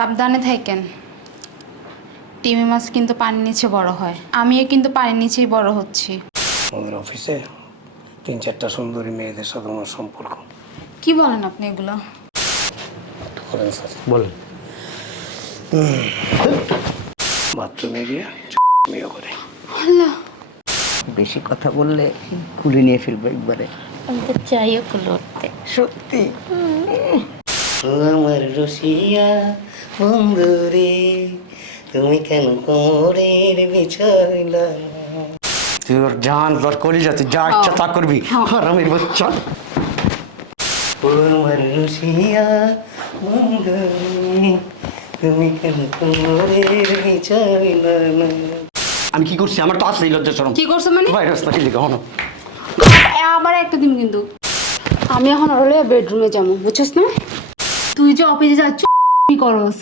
সাবধানে থাকেন। টিমি মাছ কিন্তু পানির নিচে বড় হয়। আমিও কিন্তু পানির নিচেই বড় হচ্ছি। আমাদের অফিসে তিন চারটা সুন্দরী মেয়েদের সাথে আমার সম্পর্ক। কি বলেন আপনি এগুলো? তো করেন স্যার। বলেন। বাথরুমে গিয়ে মেয়ে করে। আল্লাহ বেশি কথা বললে খুলে নিয়ে ফেলব একবারে। আমি তো চাইও করতে সত্যি? আমার রসিয়া বন্ধুরে তুমি কেন কোমরের বিছাইলা তুই ওর জান তোর কলিজা তুই যা ইচ্ছা তা করবি। আর আমি বাচ্চা। আমার রসিয়া বন্ধুরে তুমি কেন কোমরের বিছাইলা আমি কি করছি? আমার তো আসলেই লজ্জা শরম কি করছ মানে? ভাইরাস থাকি লিখা হনো আবার একটা দিন কিন্তু। আমি এখন হলে বেডরুমে যাব বুঝছিস না? তুই যে অফিসে যাচ্ছ কি করস?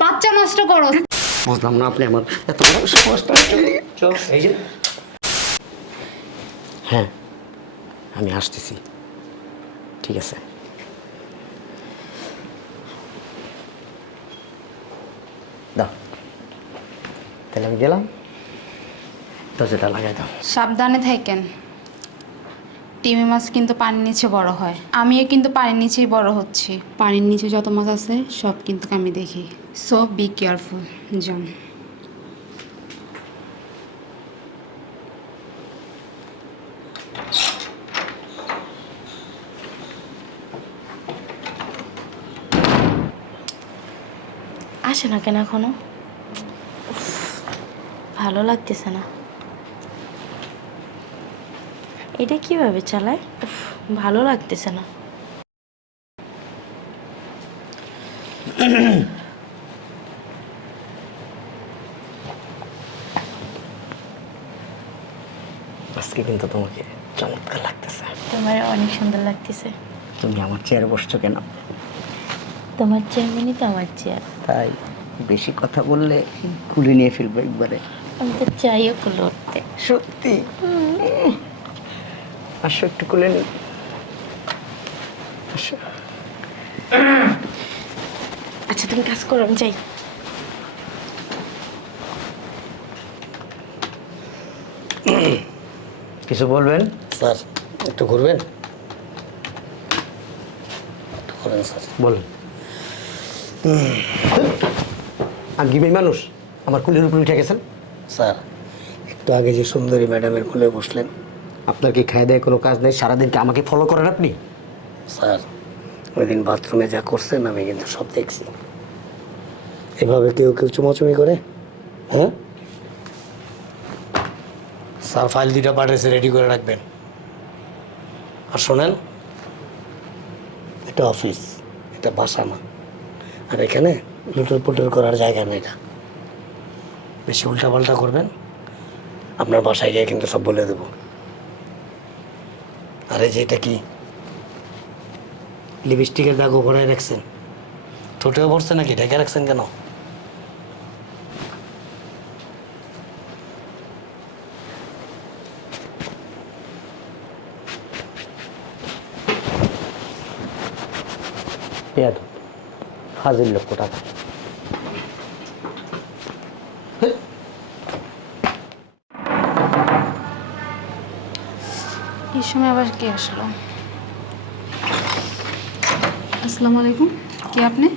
বাচ্চা নষ্ট করস। বুঝলাম না আপনি আমার এত সমস্যা চল এই যে। হ্যাঁ আমি আসতেছি। ঠিক আছে। দাও। তাহলে আমি গেলাম। দরজাটা লাগাই দাও। সাবধানে থাকেন। টিমি মাছ কিন্তু পানির নিচে বড় হয়। আমিও কিন্তু পানির নিচেই বড় হচ্ছি। পানির নিচে যত মাছ আছে সব কিন্তু আমি দেখি। সো বি কেয়ারফুল যান আসে না কেন এখনও? ভালো লাগতেছে না। এটা কীভাবে চালায়? উফ, ভালো লাগতেছে না। আজকে কিন্তু তোমাকে চমৎকার লাগতেছে। তোমার অনেক সুন্দর লাগতেছে। তুমি আমার চেয়ারে বসছো কেন? তোমার চেয়ার মানে তো আমার চেয়ার তাই বেশি কথা বললে খুলে নিয়ে ফেলব একবারে। আমি তো চাইও করতে সত্যি? আসো একটু খুলে নি আচ্ছা তুমি কাজ করো আমি চাই কিছু বলবেন? স্যার একটু ঘুরবেন? একটু করেন স্যার। বলেন। মানুষ আমার কুলের উপরে উঠে গেছেন? স্যার একটু আগে যে সুন্দরী ম্যাডামের কোলে বসলেন আপনার কি খায় দেয় কোনো কাজ নেই? সারাদিন কি আমাকে ফলো করেন আপনি? স্যার ওই দিন বাথরুমে যা করছেন আমি কিন্তু সব দেখছি। এভাবে কেউ কেউ চুমাচুমি করে? হ্যাঁ? স্যার ফাইল দুইটা পাঠিয়েছে রেডি করে রাখবেন। আর শোনেন, এটা অফিস এটা বাসা না। আর এখানে লুটোর পুটোর করার জায়গা নেই এটা। বেশি উল্টাপাল্টা করবেন, আপনার বাসায় গিয়ে কিন্তু সব বলে দেবো। আরে যে এটা কি? লিপস্টিকের দাগও ভরায় রাখছেন। ঠোঁটেও ভরছে নাকি? ঢেকে রাখছেন কেন? পেয়াদ ফাজিল লোক টাকা। এই সময় আবার কে আসলো? আসসালামু আলাইকুম। কে আপনি?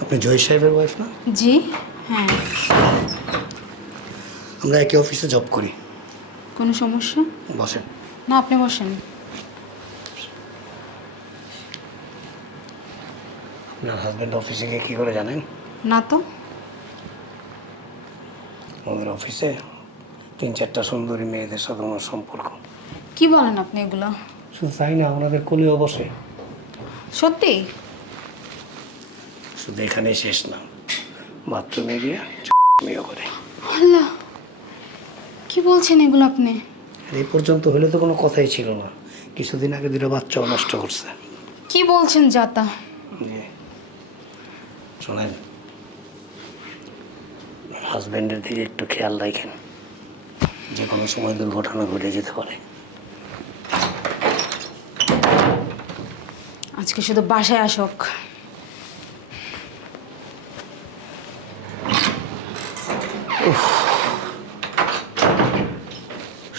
আপনি জয় সাহেবের ওয়াইফ না? জি হ্যাঁ। আমরা একই অফিসে জব করি। কোনো সমস্যা? বসেন। না আপনি বসেন। আপনার হাজব্যান্ড অফিসে গিয়ে কী করে জানেন? না তো। আমাদের অফিসে তিন চারটা সুন্দরী মেয়েদের সাথে আমার সম্পর্ক। কি বলেন আপনি এগুলো? শুধু তাই না ওনাদের কোলেও বসে। সত্যি? শুধু এখানেই শেষ না বাথরুমে গিয়ে মেয়ে করে। আল্লাহ কি বলছেন এগুলো আপনি? আর এই পর্যন্ত হলে তো কোনো কথাই ছিল না। কিছুদিন আগে দুটো বাচ্চাও নষ্ট করছে। কি বলছেন যাতা জি শোনেন হাজব্যান্ডের দিকে একটু খেয়াল রাখেন। যে কোনো সময় দুর্ঘটনা ঘটে যেতে পারে। আজকে শুধু বাসায় আসুক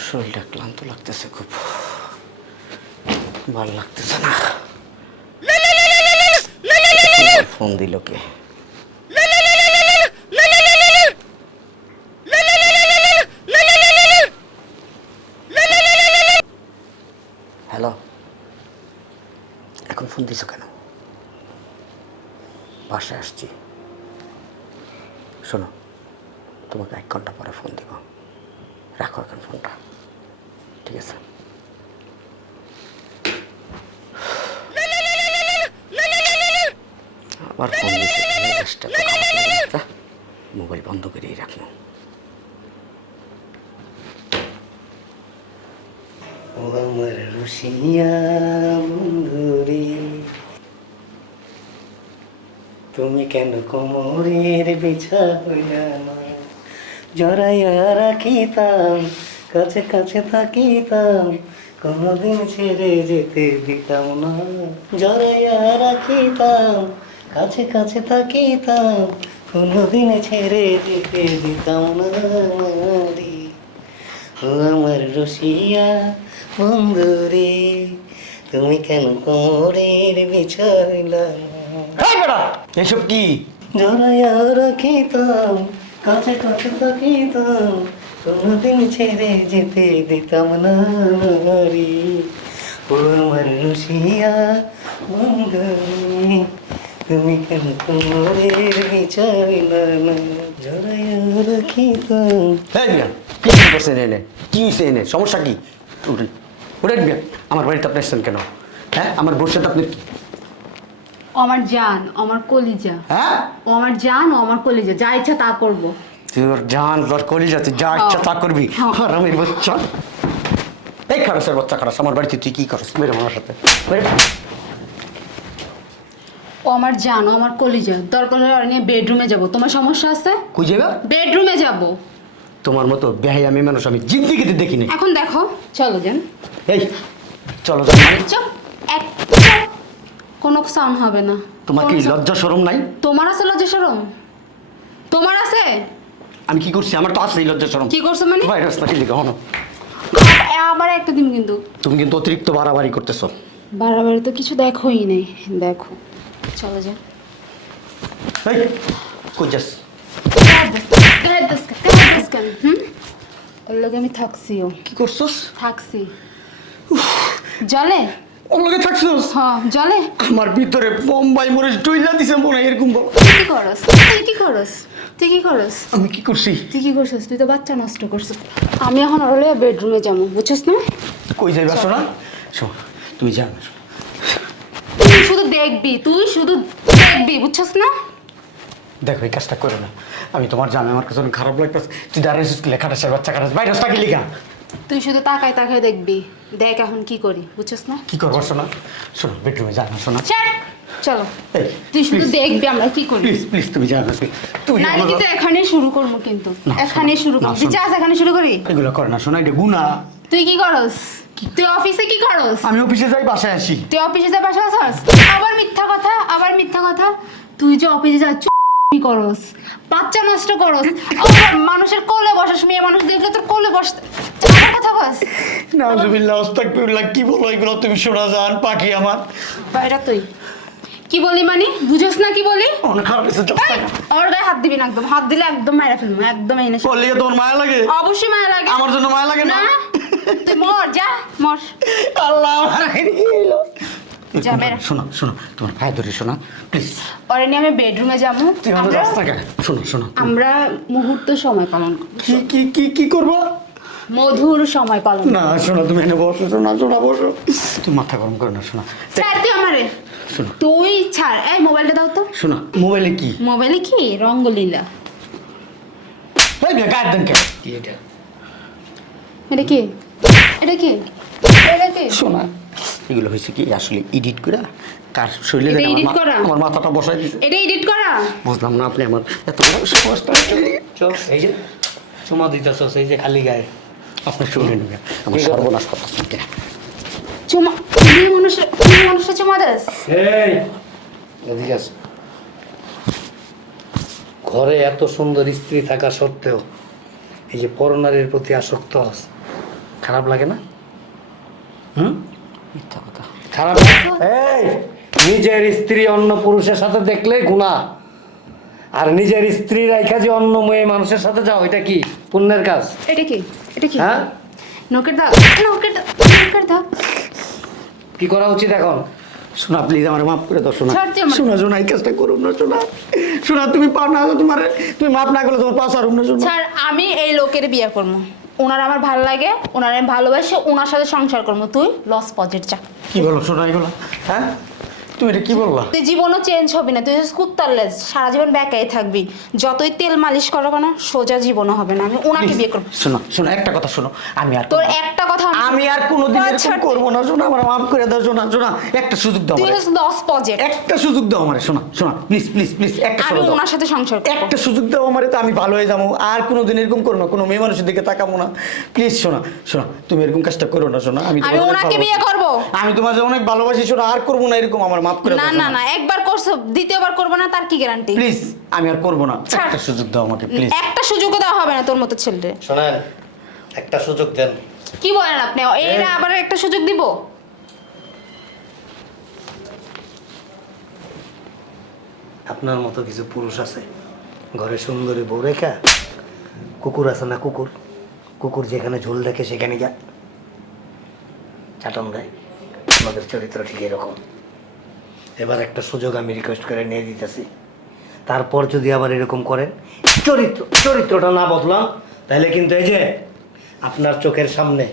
শরীরটা ক্লান্ত লাগতেছে খুব ভালো লাগতেছে না ফোন দিল কে ফোন দিছো কেন? বাসায় আসছি। শোনো, তোমাকে এক ঘণ্টা পরে ফোন দিব। রাখো এখন ফোনটা ঠিক আছে? আবার ফোন? মোবাইল বন্ধ করেই রাখব ও আমার রুশিয়া বন্ধুরে। তুমি কেন কোমরের বিছা হইয়া জড়াইয়া রাখিতাম, কাছে কাছে থাকিতাম, কোনোদিন ছেড়ে যেতে দিতাম না। জড়াইয়া রাখিতাম, কাছে কাছে থাকিতাম, কোনোদিন ছেড়ে যেতে দিতাম না। ও আমার রসিয়া বন্ধুরে তুমি কেন কোমরের বিছাইলা এসব কি? জড়াইয়া রাখিতাম কাছে কাছে থাকিতাম কোনোদিন ছেড়ে যেতে দিতাম না রে ও আমার তুমি কেন কোমরের বিছাইলা না জড়াইয়া রাখিতাম। হ্যাঁ কি করছেন এনে? কি হয়েছে এনে? সমস্যা কি? উঠেন আমার বাড়িতে আপনি এসছেন কেন? হ্যাঁ আমার সাথে আপনি। আমার জান আমার কলিজা। হ্যাঁ? ও আমার জান ও আমার কলিজা যা ইচ্ছা তা করব। তুই ওর জান তোর কলিজা তুই যা ইচ্ছা তা করবি। হ্যাঁ। বাচ্চা। এই বাচ্চা খারাস আমার বাড়িতে তুই কি করস? বেরো আমার সাথে। ও আমার জান ও আমার কলিজা দরকার হলে ওর নিয়ে বেডরুমে যাব। তোমার সমস্যা আছে? কই যাবে? বেডরুমে যাব। তোমার মতো বেহাই আমি মানুষ আমি জিন্দিগিতে দেখিনি। এখন দেখো চলো যান। এই চলো চুপ। এক কোনো সাউন্ড হবে না। তোমার কি কোনো sound- লজ্জা সরম নাই? তোমার আছে লজ্জা শরম? তোমার আছে? আমি কি করছি? আমার তো আছেই লজ্জা সরম কি করছ মানে? ভাইরাস নাকি লিখে হনো আবার একটা দিন কিন্তু। তুমি কিন্তু অতিরিক্ত বাড়াবাড়ি করতেছো। বাড়াবাড়ি তো কিছু দেখোই নেই। দেখো। চলো যান এই কই যাস? হুম? ওর লগে আমি থাকছিও কি করছস? থাকছি। জলে? ওর লগে হ্যাঁ জলে? আমার ভিতরে বোম্বাই মরিচ টইলা দিছে মনে হয় এরকম বল। তুই কি করস? তুই কি করস? তুই কি করস? আমি কি করছি? তুই কি করছিস? তুই তো বাচ্চা নষ্ট করছিস। আমি এখন ওরলে বেডরুমে যাব বুঝছিস না? কই যাইবা শোনা? শোন তুমি যা তুই শুধু দেখবি তুই শুধু দেখবি বুঝছিস না? দেখো এই কাজটা করে না। আমি তোমার জানে আমার কাছে খারাপ লাগতেছে। তুই দাঁড়িয়ে লেখাটা সে বাচ্চা খারাপ বাইরে থাকি লিখা তুই শুধু তাকায় তাকায় দেখবি। দেখ এখন কি করি বুঝছিস না? কি করব শোনা শোনো বেডরুমে যা না শোনা চলো। তুই শুধু দেখবি আমরা কি করি। প্লিজ প্লিজ তুমি যা না তুমি না কিন্তু এখানেই শুরু করব কিন্তু। না, এখানেই শুরু করব। শোনো। এখানে শুরু করি। এগুলো করে না শোনা এটা গুণা। তুই কি করস? তুই অফিসে কি করস? আমি অফিসে যাই বাসায় আসি। তুই অফিসে যা বাসা আসাস? আবার মিথ্যা কথা আবার মিথ্যা কথা। তুই যে অফিসে যাচ্ছ কি করস? বাচ্চা নষ্ট করস। মানুষের কোলে বসাস মেয়ে মানুষ দেখলে তোর কোলে বস আবার কথা বস নাউজুবিল্লাহ আস্তাগফিরুল্লাহ কি বলো এগুলো? তুমি শোনা যান পাখি আমার। বাইরা তুই। কি বলি মানে? বুঝোস না কি বলি? গায়ে হাত দিবি না একদম। হাত দিলে একদম মায়েরা ফেলব একদম বললি তোমার মায়া লাগে? অবশ্যই মায়া লাগে। আমার জন্য মায়া লাগে না? না তুই মর যা মর। আল্লাহ আমার যা মেরা। শোনো শোনো তোমার ভাই ধরে শোনা প্লিজ ওরে নিয়ে আমি বেডরুমে যাব। তুই আমরা রাস্তা শোনো শোনো। আমরা মুহূর্ত সময় পালন করব। কি কি কি কি করব? মধুর সময় পালন না শোনো তুমি এনে বসো শোনা শোনা বসো। তুমি মাথা গরম করো না শোনা। ছাড় তুই আমারে। শোনো। তুই ছাড়। এই মোবাইলটা দাও তো। শোনা মোবাইলে কি? মোবাইলে কি? রঙ্গলীলা। এই মেয়ে গায়ের দেন কে এটা? এটা কি? এটা কি? এটা কি? শোনা এগুলো হয়েছে কি আসলে এডিট করে কার শরীরে আমার করা? আমার মাথাটা বসাই দিছে। এটা এডিট করা? বুঝলাম না আপনি আমার এত সাহসটা চল এই যে চুমা দিতেছস এই যে খালি গায়ে। আপনার শরীরে নেবে আমার সর্বনাশ করতেছেন কে? চুমা মেয়ে মানুষের মেয়ে মানুষের চুমা দেস। এই। এদিকে আস। ঘরে এত সুন্দর স্ত্রী থাকা সত্ত্বেও এই যে পরনারীর প্রতি আসক্ত খারাপ লাগে না? হুম? মিথ্যা কথা। খারাপ এই নিজের স্ত্রী অন্য পুরুষের সাথে দেখলে গুণা। আর নিজের স্ত্রী রাইখা যে অন্য মেয়ে মানুষের সাথে যাও এটা কি? পুণ্যের কাজ? এটা কি? এটা কি? হ্যাঁ? নকের দাগ? নকের নকের দাগ কি করা উচিত এখন? শোনা প্লিজ আমার মাফ করে দাও শোনা। শোনা শোনা এই কাজটা করুন না শোনা। শোনা তুমি পাও না তোমার তুমি মাফ না করলে তোমার পাশ আরুম না শোনা। স্যার আমি এই লোকের বিয়ে করব। ওনার আমার ভালো লাগে ওনার আমি ভালোবাসি ওনার সাথে সংসার করব। তুই লস পজিট চা। কি বলো শোনা এগুলো হ্যাঁ? তুমি এটা কি বললা? তুই জীবনও চেঞ্জ হবি না তুই কুত্তারলে সারা জীবন বেকাই থাকবি। যতই তেল মালিশ করো কেন সোজা জীবনও হবে না। আমি ওনাকে বিয়ে করব। শোনো শোনো একটা কথা শোনো আমি আর তোর একটা কথা আমি আর কোনোদিন আচ্ছা, এরকম করব না শোনা আমার মাফ করে দাও শোনা শোনা একটা সুযোগ দাও তুই লস একটা সুযোগ দাও আমারে শোনা শোনা প্লিজ প্লিজ প্লিজ একটা আমি সুযোগ ওনার সাথে সংসার একটা সুযোগ দাও আমারে তো আমি ভালো হয়ে যাব। আর কোনোদিন এরকম করো না কোনো মেয়ে মানুষের দিকে তাকাবো না। প্লিজ শোনা শোনা তুমি এরকম কাজটা করো না শোনা আমি আমি ওনাকে বিয়ে করব। আমি তোমার অনেক ভালোবাসি শোনা আর করব না এরকম আমার মাফ করে না না না একবার করছ দ্বিতীয়বার করব না তার কি গ্যারান্টি প্লিজ আমি আর করব না। একটা সুযোগ দাও আমাকে প্লিজ একটা সুযোগও দেওয়া হবে না তোর মতো ছেলে শোনেন একটা সুযোগ দেন। কি বলেন আপনি? এরা আবার একটা সুযোগ দিব? আপনার মতো কিছু পুরুষ আছে ঘরে সুন্দরী বউ রেখা কুকুর আছে না কুকুর কুকুর যেখানে ঝোল দেখে সেখানে যা। চাটন দেয় আমাদের চরিত্র ঠিক এরকম। এবার একটা সুযোগ আমি রিকোয়েস্ট করে নিয়ে দিতেছি। তারপর যদি আবার এরকম করেন চরিত্র চরিত্রটা না বদলাম তাহলে কিন্তু এই যে আপনার চোখের সামনে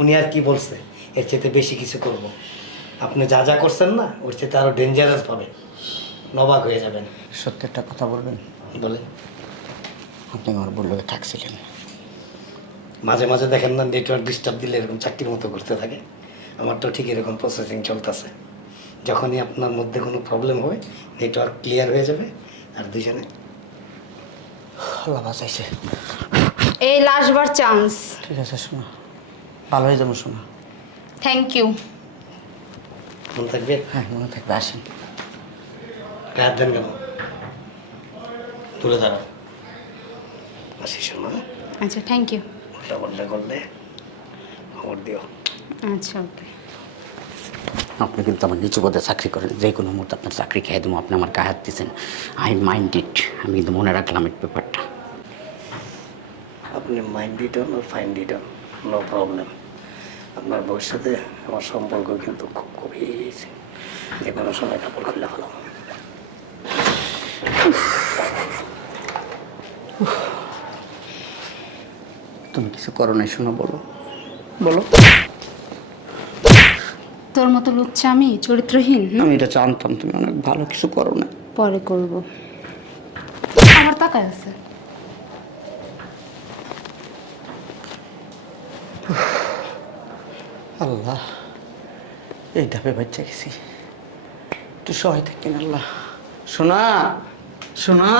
উনি আর কি বলছে এর চেয়ে বেশি কিছু করব। আপনি যা যা করছেন না ওর চেয়ে আরও ডেঞ্জারাস পাবে নবাক হয়ে যাবেন। সত্যি একটা কথা বলবেন? বলে আপনি আমার বলল থাকছিলেন। মাঝে মাঝে দেখেন না নেটওয়ার্ক ডিস্টার্ব দিলে এরকম চাকরির মতো করতে থাকে। আমার তো ঠিক এরকম প্রসেসিং চলতেছে। যখনই আপনার মধ্যে কোনো প্রবলেম হবে নেটওয়ার্ক ক্লিয়ার হয়ে যাবে আর দুজনে আল্লাহ বাঁচাইছে। এই লাস্টবার চান্স ঠিক আছে শোনা ভালো হয়ে যাব শোনা থ্যাংক ইউ মনে থাকবে? হ্যাঁ মনে থাকবে আসেন গায়ের দেন কেন? তুলে দাঁড়াও আসি শোনা আচ্ছা থ্যাংক ইউ উল্টা পাল্টা করলে খবর দিও। আচ্ছা ওকে আপনি কিন্তু আমার নিচু পদে চাকরি করেন। যে কোনো মুহূর্তে আপনার চাকরি খেয়ে দেবো আপনি আমার গায়ে হাত দিচ্ছেন আই মাইন্ড ইট আমি কিন্তু মনে রাখলাম এই ব্যাপারটা। আপনি মাইন্ড ইট রিটার্ন আর ফাইন রিটার্ন নো প্রবলেম আপনার ভবিষ্যতে আমার সম্পর্ক কিন্তু খুব গভীর। যে কোনো সময় কাপড় খুলে ফেলাম তুমি কিছু করো নাই শোনো বলো। বলো। তোর মতো লুচ্ছা আমি চরিত্রহীন আমি এটা জানতাম তুমি অনেক ভালো কিছু করো না। পরে করব। আমার তাকায় আছে। আল্লাহ এই ধাপে বাচ্চা গেছি। একটু সহায় থাকেন আল্লাহ। শোনা শোনা